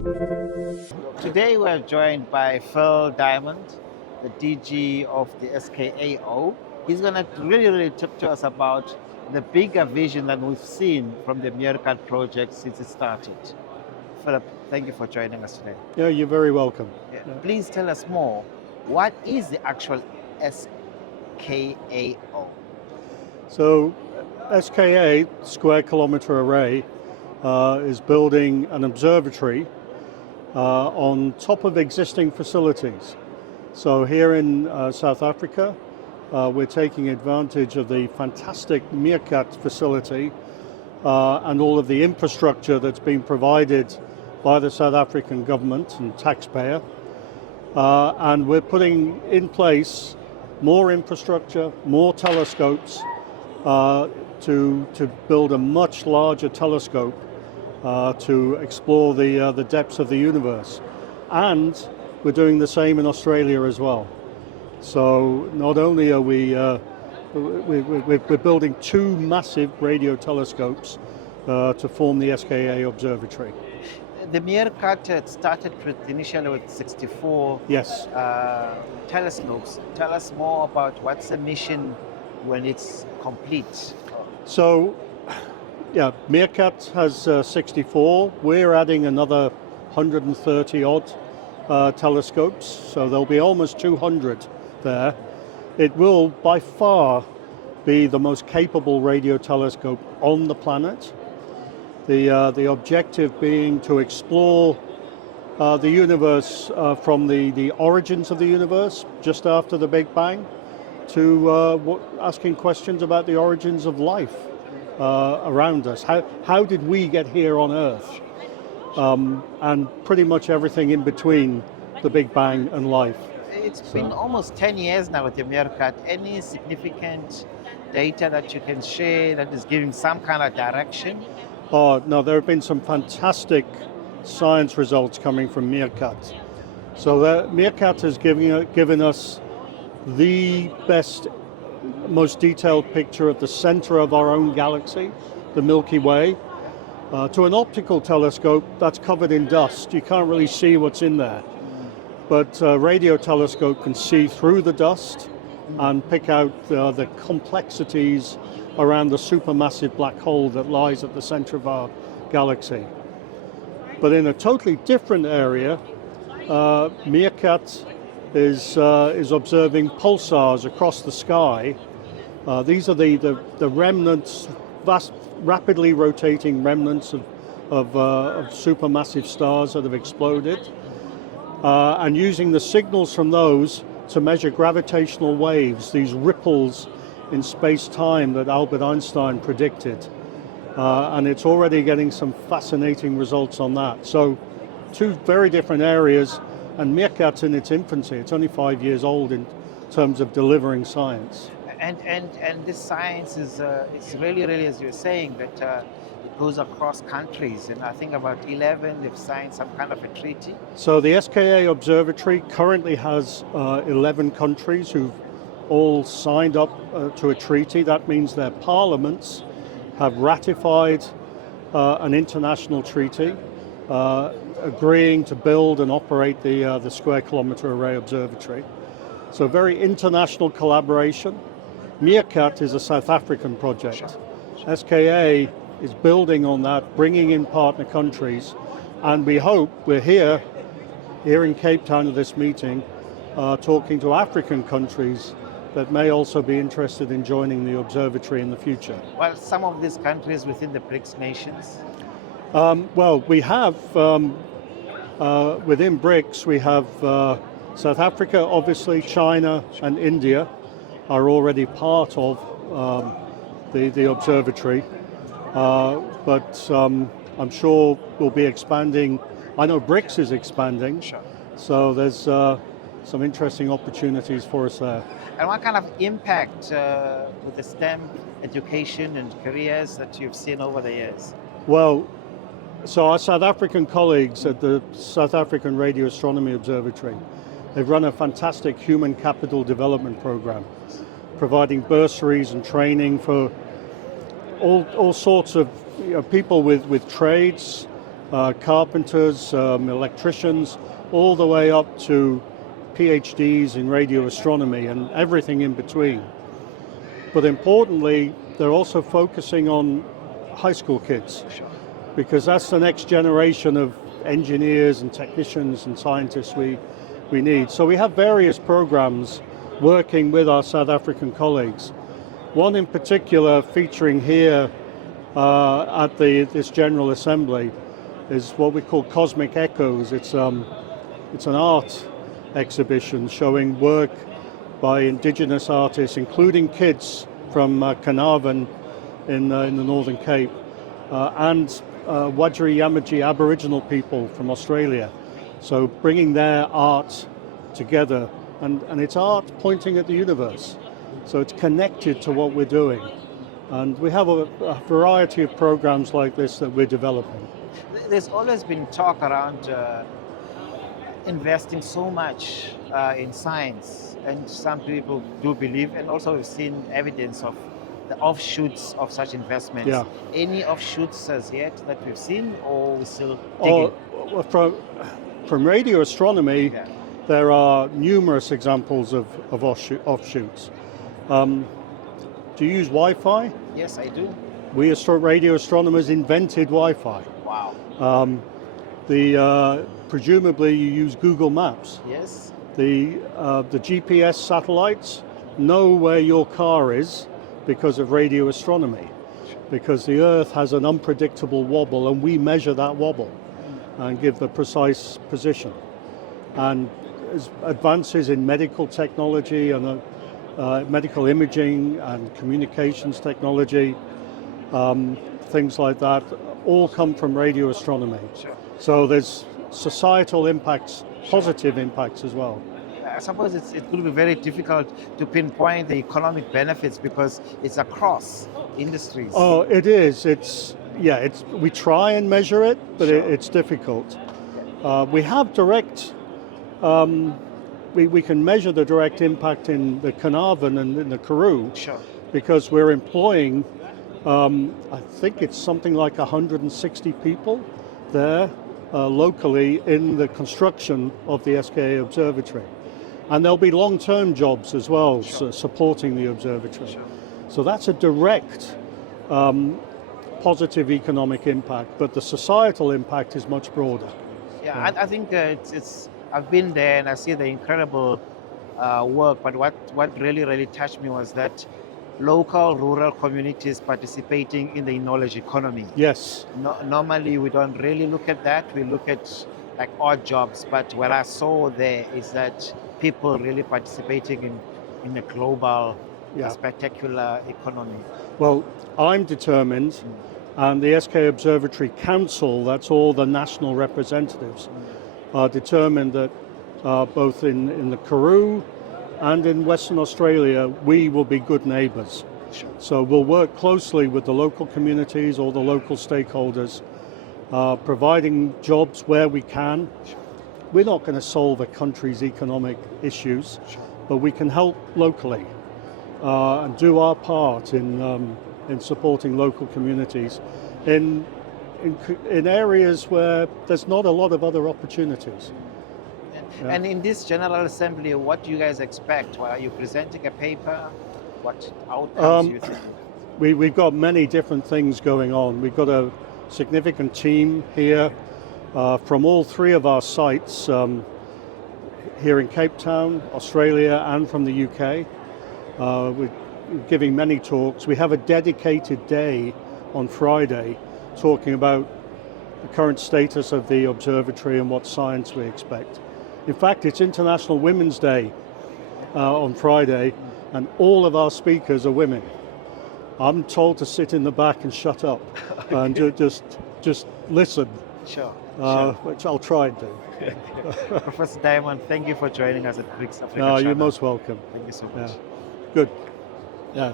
Today we are joined by Phil Diamond, the DG of the SKAO. He's going to really talk to us about the bigger vision that we've seen from the Meerkat project since it started. Philip, thank you for joining us today. Yeah, you're very welcome. Yeah. Please tell us more. What is the actual SKAO? So SKA, Square Kilometre Array, is building an observatory on top of existing facilities. So here in South Africa, we're taking advantage of the fantastic Meerkat facility and all of the infrastructure that's been provided by the South African government and taxpayer. And we're putting in place more infrastructure, more telescopes to build a much larger telescope to explore the depths of the universe. And we're doing the same in Australia as well. So not only are we're building two massive radio telescopes to form the SKA Observatory. The Meerkat started initially with 64 yes. Telescopes. Tell us more about what's the mission when it's complete. So, yeah, Meerkat has 64. We're adding another 130 odd telescopes, so there'll be almost 200 there. It will by far be the most capable radio telescope on the planet. The objective being to explore the universe from the origins of the universe, just after the Big Bang, to asking questions about the origins of life around us. How did we get here on Earth? And pretty much everything in between the Big Bang and life. It's been almost 10 years now with the Meerkat. Any significant data that you can share that is giving some kind of direction? Oh, no, there have been some fantastic science results coming from Meerkat. So Meerkat has given us the best, most detailed picture of the center of our own galaxy, the Milky Way. To an optical telescope, that's covered in dust. You can't really see what's in there. But a radio telescope can see through the dust and pick out the complexities around the supermassive black hole that lies at the center of our galaxy. But in a totally different area, Meerkat is observing pulsars across the sky. These are the remnants, vast, rapidly rotating remnants of supermassive stars that have exploded, and using the signals from those to measure gravitational waves, these ripples in space-time that Albert Einstein predicted. And it's already getting some fascinating results on that. So two very different areas, and Meerkat's in its infancy. It's only 5 years old in terms of delivering science. And this science is it's really, as you're saying, that it goes across countries. And I think about 11, they've signed some kind of a treaty. So the SKA Observatory currently has 11 countries who've all signed up to a treaty. That means their parliaments have ratified an international treaty agreeing to build and operate the Square Kilometre Array Observatory. So very international collaboration. Meerkat is a South African project. Sure. SKA is building on that, bringing in partner countries, and we hope we're here in Cape Town at this meeting, talking to African countries that may also be interested in joining the observatory in the future. Well, some of these countries within the BRICS nations? Well, we have, within BRICS, we have South Africa, obviously, China and India are already part of the observatory. But I'm sure we'll be expanding. I know BRICS is expanding, sure. So there's some interesting opportunities for us there. And what kind of impact with the STEM education and careers that you've seen over the years? Well, so our South African colleagues at the South African Radio Astronomy Observatory, they've run a fantastic human capital development program, providing bursaries and training for all sorts of people with trades, carpenters, electricians, all the way up to PhDs in radio astronomy and everything in between. But importantly, they're also focusing on high school kids, because that's the next generation of engineers and technicians and scientists we need. So we have various programs working with our South African colleagues. One in particular featuring here at this General Assembly is what we call Cosmic Echoes. It's an art exhibition showing work by indigenous artists, including kids from Carnarvon in the Northern Cape, and Wadjuri Yamaji Aboriginal people from Australia. So bringing their art together, and it's art pointing at the universe. So it's connected to what we're doing. And we have a variety of programs like this that we're developing. There's always been talk around investing so much in science, and some people do believe, and also we've seen evidence of the offshoots of such investments. Yeah. Any offshoots as yet that we've seen, or we're still digging? From radio astronomy, yeah, there are numerous examples of offshoots. Do you use Wi-Fi? Yes, I do. We radio astronomers invented Wi-Fi. Wow. Presumably you use Google Maps. Yes. The GPS satellites know where your car is because of radio astronomy, because the Earth has an unpredictable wobble, and we measure that wobble and give the precise position. And advances in medical technology and medical imaging and communications technology, things like that, all come from radio astronomy. Sure. So there's societal impacts, positive impacts as well. I suppose it will be very difficult to pinpoint the economic benefits because it's across industries. Oh, it is. We try and measure it, but sure, it's difficult. We have direct. We can measure the direct impact in the Carnarvon and in the Karoo, sure, because we're employing, I think it's something like 160 people there locally in the construction of the SKA Observatory. And there'll be long-term jobs as well, sure, supporting the observatory. Sure. So that's a direct positive economic impact, but the societal impact is much broader. Yeah, I think I've been there and I see the incredible work, but what really touched me was that local rural communities participating in the knowledge economy. Yes. Normally we don't really look at that, we look at like odd jobs, but what I saw there is that people really participating in a global, spectacular economy. Well, I'm determined, and the SKA Observatory Council, that's all the national representatives, are determined that both in the Karoo and in Western Australia, we will be good neighbours. Sure. So we'll work closely with the local communities, all the local stakeholders, providing jobs where we can. Sure. We're not going to solve a country's economic issues, sure, but we can help locally and do our part in supporting local communities in areas where there's not a lot of other opportunities. Yeah. And in this General Assembly, what do you guys expect? Are you presenting a paper? What outcomes do you think? We've got many different things going on. We've got a significant team here from all three of our sites here in Cape Town, Australia, and from the UK. We're giving many talks. We have a dedicated day on Friday talking about the current status of the observatory and what science we expect. In fact, it's International Women's Day on Friday, and all of our speakers are women. I'm told to sit in the back and shut up and just listen. Sure. Which I'll try and do. Professor Diamond, thank you for joining us at BRICS Africa No, Channel. you're most welcome. Thank you so much. Yeah. Good. Yeah.